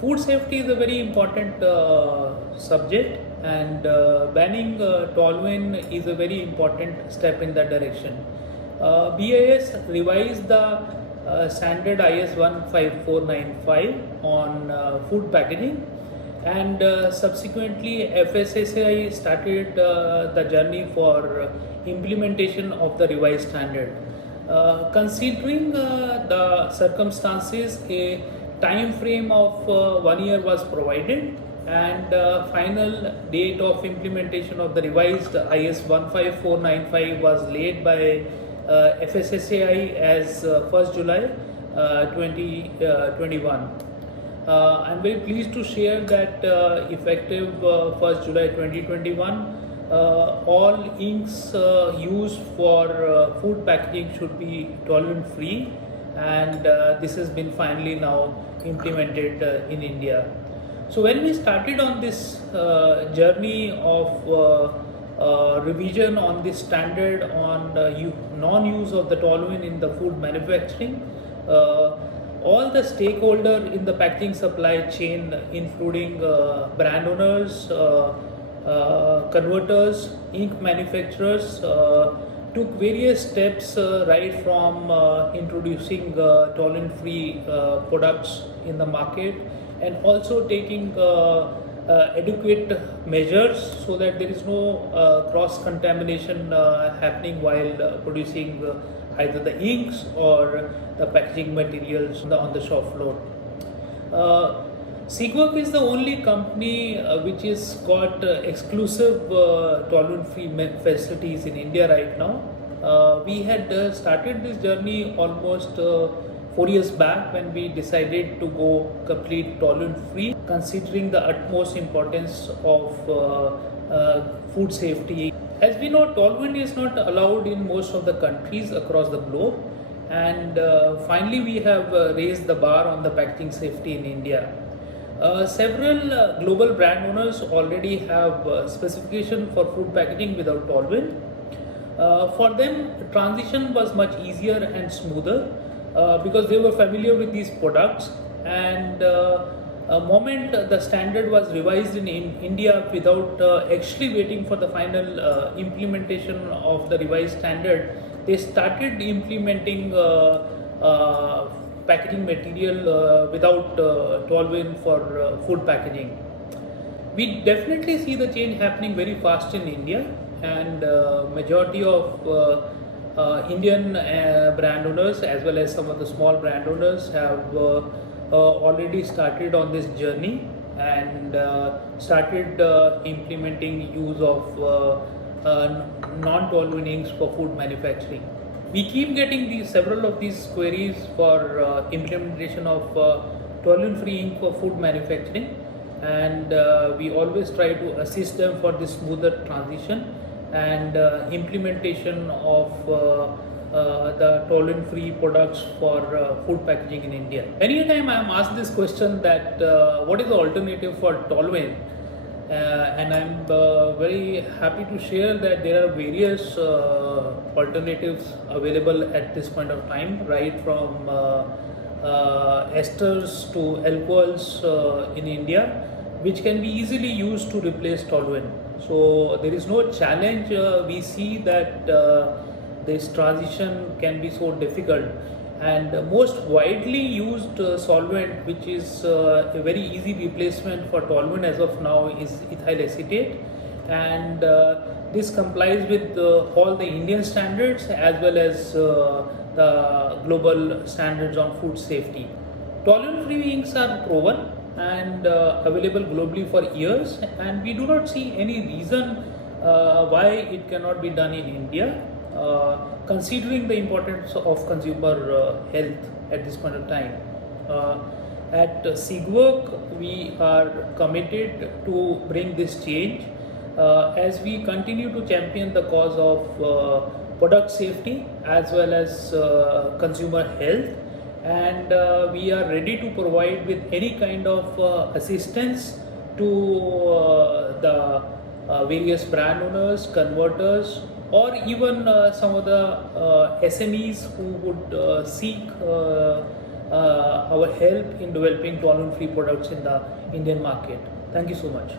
Food safety is a very important subject, and banning toluene is a very important step in that direction. BIS revised the standard IS 15495 on food packaging, and subsequently FSSAI started the journey for implementation of the revised standard. Considering the circumstances, a time frame of 1 year was provided, and final date of implementation of the revised IS 15495 was laid by FSSAI as 1st July 2021. I'm very pleased to share that effective 1st July 2021, all inks used for food packaging should be toluene free, and this has been finally now implemented in India. So when we started on this journey of revision on this standard on non-use of the toluene in the food manufacturing, all the stakeholder in the packaging supply chain, including brand owners, converters, ink manufacturers, took various steps right from introducing toluene-free products in the market, and also taking adequate measures so that there is no cross-contamination happening while producing either the inks or the packaging materials on the shop floor. Sigwork is the only company which has got exclusive toluene-free facilities in India right now. We had started this journey almost 4 years back when we decided to go complete toluene-free, considering the utmost importance of food safety. As we know, toluene is not allowed in most of the countries across the globe, and finally we have raised the bar on the packaging safety in India. Several global brand owners already have specification for food packaging without toluene. For them, transition was much easier and smoother because they were familiar with these products, and moment the standard was revised in India without actually waiting for the final implementation of the revised standard, they started implementing packaging material without toluene for food packaging. We definitely see the change happening very fast in India, and majority of Indian brand owners as well as some of the small brand owners have already started on this journey and started implementing use of non-toluene inks for food manufacturing. We keep getting several of these queries for implementation of toluene-free ink for food manufacturing, and we always try to assist them for this smoother transition and implementation of the toluene-free products for food packaging in India. Many a time I am asked this question that what is the alternative for toluene? And I'm very happy to share that there are various alternatives available at this point of time, right from esters to alcohols in India, which can be easily used to replace toluene. So there is no challenge we see that this transition can be so difficult. And most widely used solvent, which is a very easy replacement for toluene as of now, is ethyl acetate, and this complies with all the Indian standards as well as the global standards on food safety. Toluene-free inks are proven and available globally for years, and we do not see any reason why it cannot be done in India. Considering the importance of consumer health at this point of time. At Sigwork, we are committed to bring this change as we continue to champion the cause of product safety as well as consumer health, and we are ready to provide with any kind of assistance to the various brand owners, converters, or even some of the SMEs who would seek our help in developing toluene free products in the Indian market. Thank you so much.